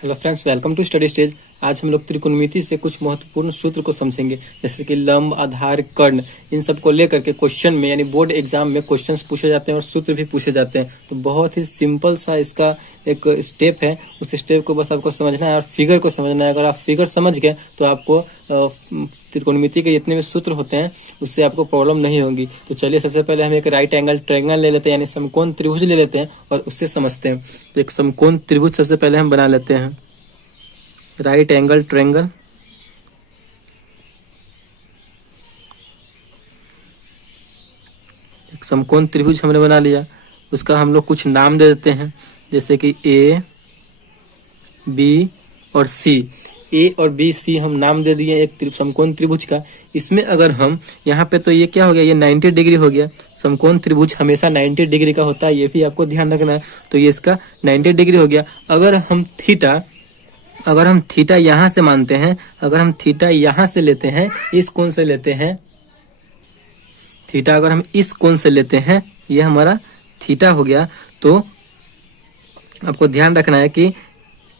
Hello friends, welcome to Study Stage. आज हम लोग त्रिकोणमिति से कुछ महत्वपूर्ण सूत्र को समझेंगे, जैसे कि लंब, आधार, कर्ण। इन सब को लेकर के क्वेश्चन में यानी बोर्ड एग्जाम में क्वेश्चंस पूछे जाते हैं और सूत्र भी पूछे जाते हैं। तो बहुत ही सिंपल सा इसका एक स्टेप है, उस स्टेप को बस आपको समझना है और फिगर को समझना है। अगर आप फिगर समझ गए तो आपको त्रिकोणमिति के जितने भी सूत्र होते हैं उससे आपको प्रॉब्लम नहीं होगी। तो चलिए सबसे पहले हम एक राइट एंगल ट्रायंगल ले लेते हैं, यानी समकोण त्रिभुज ले लेते हैं और उससे समझते हैं। तो एक समकोण त्रिभुज सबसे पहले हम बना लेते हैं, राइट एंगल ट्रायंगल। एक समकोण त्रिभुज हमने बना लिया, उसका हम लोग कुछ नाम दे देते हैं, जैसे कि ए, बी और सी। ए और बी, सी हम नाम दे दिए एक समकोण त्रिभुज का। इसमें अगर हम यहाँ पे, तो ये क्या हो गया, ये 90 डिग्री हो गया। समकोण त्रिभुज हमेशा 90 डिग्री का होता है, ये भी आपको ध्यान रखना है। तो ये इसका 90 डिग्री हो गया। अगर हम थीटा यहाँ से मानते हैं, अगर हम थीटा यहाँ से लेते हैं, इस कोण से लेते हैं, थीटा अगर हम इस कोण से लेते हैं, ये हमारा थीटा हो गया। तो आपको ध्यान रखना है कि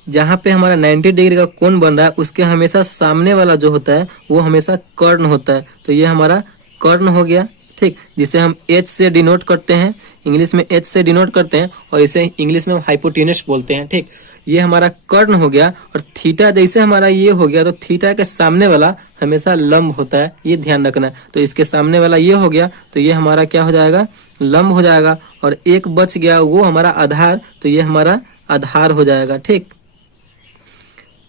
जहाँ पे हमारा 90 डिग्री का कोण बन रहा है, उसके हमेशा सामने वाला जो होता है वो हमेशा कर्ण होता है। तो ये हमारा कर्ण हो गया, ठीक, जिसे हम H से डिनोट करते हैं, इंग्लिश में H से डिनोट करते हैं और इसे इंग्लिश में हाइपोटेनस बोलते हैं, ठीक। ये हमारा कर्ण हो गया। और थीटा जैसे हमारा ये हो गया, तो थीटा के सामने वाला हमेशा लंब होता है, ये ध्यान रखना है। तो इसके सामने वाला ये हो गया, तो ये हमारा क्या हो जाएगा, लंब हो जाएगा। और एक बच गया, वो हमारा आधार, तो ये हमारा आधार हो जाएगा, ठीक।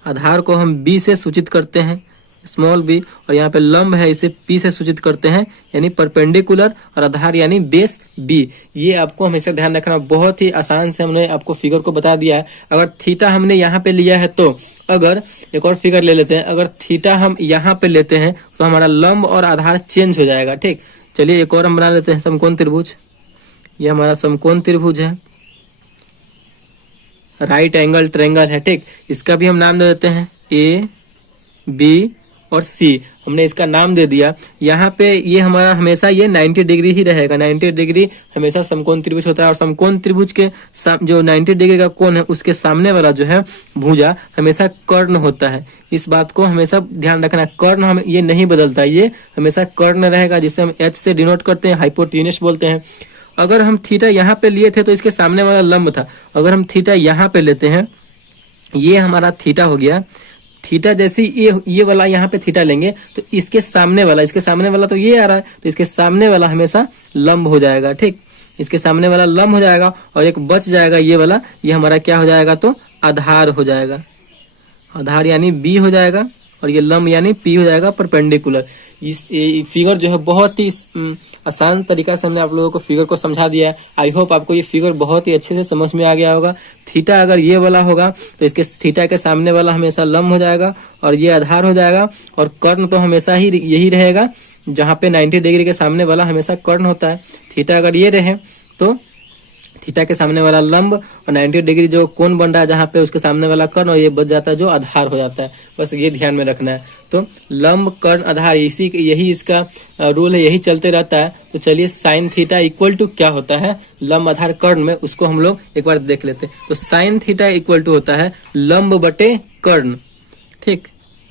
आधार को हम बी से सूचित करते हैं, स्मॉल बी, और यहाँ पे लंब है, इसे पी से सूचित करते हैं, यानी परपेंडिकुलर, और आधार यानी बेस बी। ये आपको हमेशा ध्यान रखना। बहुत ही आसान से हमने आपको फिगर को बता दिया है। अगर थीटा हमने यहाँ पे लिया है, तो अगर एक और फिगर ले लेते हैं, अगर थीटा हम यहाँ पे लेते हैं तो हमारा लंब और आधार चेंज हो जाएगा, ठीक। चलिए एक और हम बना लेते हैं समकोण त्रिभुज। ये हमारा समकोण त्रिभुज है, राइट एंगल ट्रायंगल है, ठीक। इसका भी हम नाम दे देते हैं ए, बी और सी। हमने इसका नाम दे दिया। यहाँ पे ये हमारा हमेशा ये 90 डिग्री ही रहेगा। 90 डिग्री हमेशा समकोण त्रिभुज होता है। और समकोण त्रिभुज के जो 90 डिग्री का कोण है, उसके सामने वाला जो है भुजा हमेशा कर्ण होता है। इस बात को हमेशा ध्यान रखना। कर्ण हम ये नहीं बदलता, ये हमेशा कर्ण रहेगा, जिसे हम H से डिनोट करते हैं, हाइपोटेनस बोलते हैं। अगर हम थीटा यहाँ पे लिए थे तो इसके सामने वाला लंब था। अगर हम थीटा यहाँ पे लेते हैं, ये हमारा थीटा हो गया। थीटा जैसे ये वाला यहाँ पे थीटा लेंगे, तो इसके सामने वाला तो ये आ रहा है, तो इसके सामने वाला हमेशा लंब हो जाएगा, ठीक। इसके सामने वाला लंब हो जाएगा और एक बच जाएगा ये वाला, ये हमारा क्या हो जाएगा, तो आधार हो जाएगा। आधार यानी बी हो जाएगा और ये लंब यानी पी हो जाएगा, परपेंडिकुलर। इस फिगर जो है बहुत ही आसान तरीका से हमने आप लोगों को फिगर को समझा दिया है। आई होप आपको ये फिगर बहुत ही अच्छे से समझ में आ गया होगा। थीटा अगर ये वाला होगा तो इसके थीटा के सामने वाला हमेशा लंब हो जाएगा और ये आधार हो जाएगा। और कर्ण तो हमेशा ही यही रहेगा, जहाँ पे 90 डिग्री के सामने वाला हमेशा कर्ण होता है। थीटा अगर ये रहे तो थीटा के सामने वाला लंब और 90 डिग्री जो कोण बन रहा है जहाँ पे, उसके सामने वाला कर्ण, और ये बच जाता है जो आधार हो जाता है। बस ये ध्यान में रखना है। तो लंब, कर्ण, आधार, यही इसका रूल है, यही चलते रहता है। तो चलिए साइन थीटा इक्वल टू क्या होता है लंब, आधार, कर्ण में, उसको हम लोग एक बार देख लेते हैं। तो साइन थीटा इक्वल टू होता है लंब बटे कर्ण, ठीक।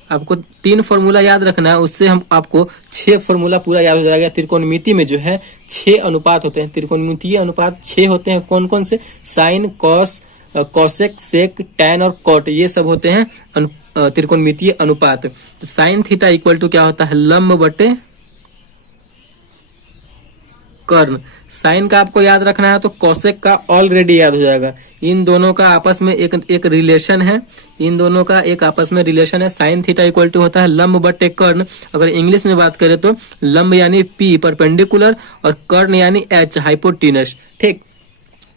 आपको 3 फॉर्मूला याद रखना है, उससे हम आपको 6 फॉर्मूला पूरा याद हो जाएगा। त्रिकोणमिति में जो है 6 अनुपात होते हैं, त्रिकोणमितीय अनुपात 6 होते हैं। कौन कौन से? साइन, कॉस, कोसेक, सेक, टैन और कॉट, ये सब होते हैं त्रिकोणमितीय अनुपात। तो साइन थीटा इक्वल टू क्या होता है, लंब बटे कर्ण। साइन का आपको याद रखना है तो कोसेक का ऑलरेडी याद हो जाएगा। इन दोनों का आपस में एक रिलेशन है, इन दोनों का एक आपस में रिलेशन है। साइन थीटा इक्वल टू होता है लंब बटे कर्ण। अगर इंग्लिश में बात करें तो लंब यानी पी, परपेंडिकुलर, और कर्ण यानी एच, हाइपोटेनस, ठीक।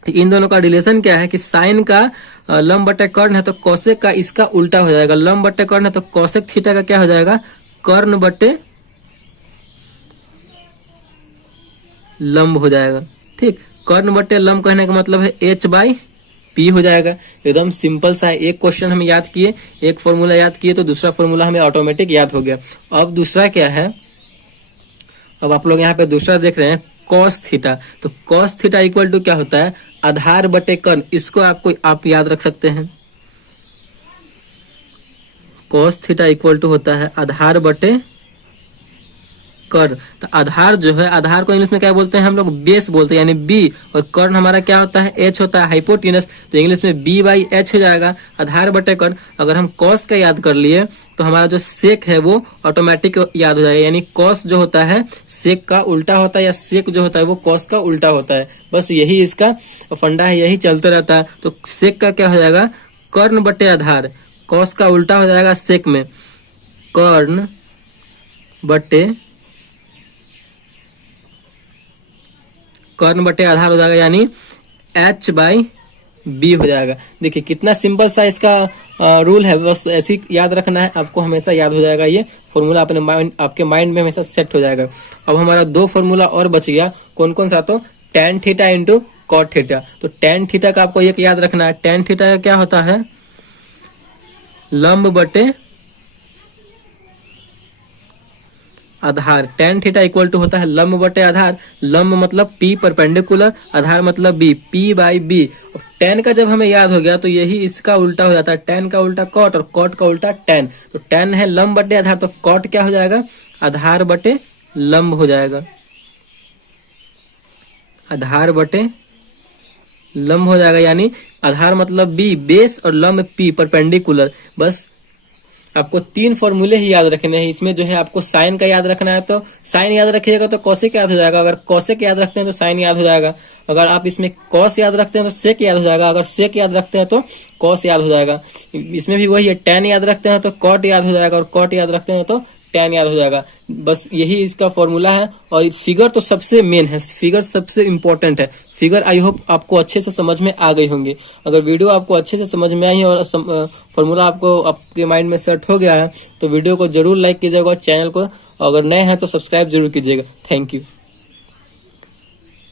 इन दोनों का रिलेशन क्या है कि साइन का लंब बटे कर्ण है तो कोसेक का इसका उल्टा हो जाएगा। लंब बटे कर्ण है तो कोसेक थीटा का क्या हो जाएगा, कर्ण बटे लंब हो जाएगा, ठीक। कर्ण बटे लंब कहने का मतलब है H बाई P हो जाएगा। एकदम सिंपल सा है। एक क्वेश्चन हम याद किए, एक फॉर्मूला याद किए, तो दूसरा फॉर्मूला हमें ऑटोमेटिक याद हो गया। अब दूसरा क्या है, अब आप लोग यहाँ पे दूसरा देख रहे हैं कॉस थीटा। तो कॉस थीटा इक्वल टू क्या होता है, आधार बटे कर्ण। इसको आप याद रख सकते हैं। cos थीटा इक्वल टू होता है आधार बटे कर्ण। तो आधार जो है, आधार को इंग्लिश में क्या बोलते हैं हम लोग, बेस बोलते हैं, यानी बी, और कर्ण हमारा क्या होता है, एच होता है, हाइपोटेनस। तो इंग्लिश में बी बाई एच हो जाएगा, आधार बटे कर्ण। अगर हम कॉस का याद कर लिए तो हमारा जो सेक है वो ऑटोमेटिक याद हो जाएगा, यानी कॉस जो होता है सेक का उल्टा होता है, या सेक जो होता है वो कॉस का उल्टा होता है। बस यही इसका फंडा है, यही चलते रहता है। तो सेक का क्या हो जाएगा, कर्ण बटे आधार, कॉस का उल्टा हो जाएगा सेक में, कर्ण बटे आधार हो जाएगा, यानी h बाई बी हो जाएगा। देखिए कितना सिंपल सा इसका रूल है, बस ऐसे ही याद रखना है, आपको हमेशा याद हो जाएगा ये फॉर्मूला, आपके माइंड में हमेशा सेट हो जाएगा। अब हमारा 2 फॉर्मूला और बच गया, कौन कौन सा, तो tan theta into cot theta. तो tan थीटा का आपको एक याद रखना है, tan थीटा का क्या होता है, लंब बटे आधार। tan थीटा इक्वल टू होता है लंब बटे आधार, लंब मतलब P परपेंडिकुलर, आधार मतलब B, P by B. tan का जब हमें याद हो गया तो यही इसका उल्टा हो जाता है, tan का उल्टा कॉट और कॉट का उल्टा tan। तो tan है लंब बटे आधार, तो कॉट क्या हो जाएगा, आधार बटे लंब हो जाएगा, आधार बटे लंब हो जाएगा, यानी आधार मतलब B बेस और लंब P परपेंडिकुलर। बस आपको 3 फॉर्मूले ही याद रखने हैं। इसमें जो है आपको साइन का याद रखना है, तो साइन याद रखिएगा तो कॉसेक याद हो जाएगा, अगर कॉसेक याद रखते हैं तो साइन याद हो जाएगा, अगर आप इसमें कॉस याद रखते हैं तो सेक याद हो जाएगा, अगर सेक याद रखते हैं तो कॉस याद हो जाएगा। इसमें भी वही है, tan याद रखते हैं तो कॉट याद हो जाएगा, और कॉट याद रखते हैं तो tan याद हो जाएगा। बस यही इसका फॉर्मूला है। और फिगर तो सबसे मेन है, फिगर सबसे इंपॉर्टेंट है। फिगर आई होप आपको अच्छे से समझ में आ गई होंगी। अगर वीडियो आपको अच्छे से समझ में आई है और फॉर्मूला आपको आपके माइंड में सेट हो गया है तो वीडियो को जरूर लाइक कीजिएगा और चैनल को अगर नए हैं तो सब्सक्राइब जरूर कीजिएगा। Thank you.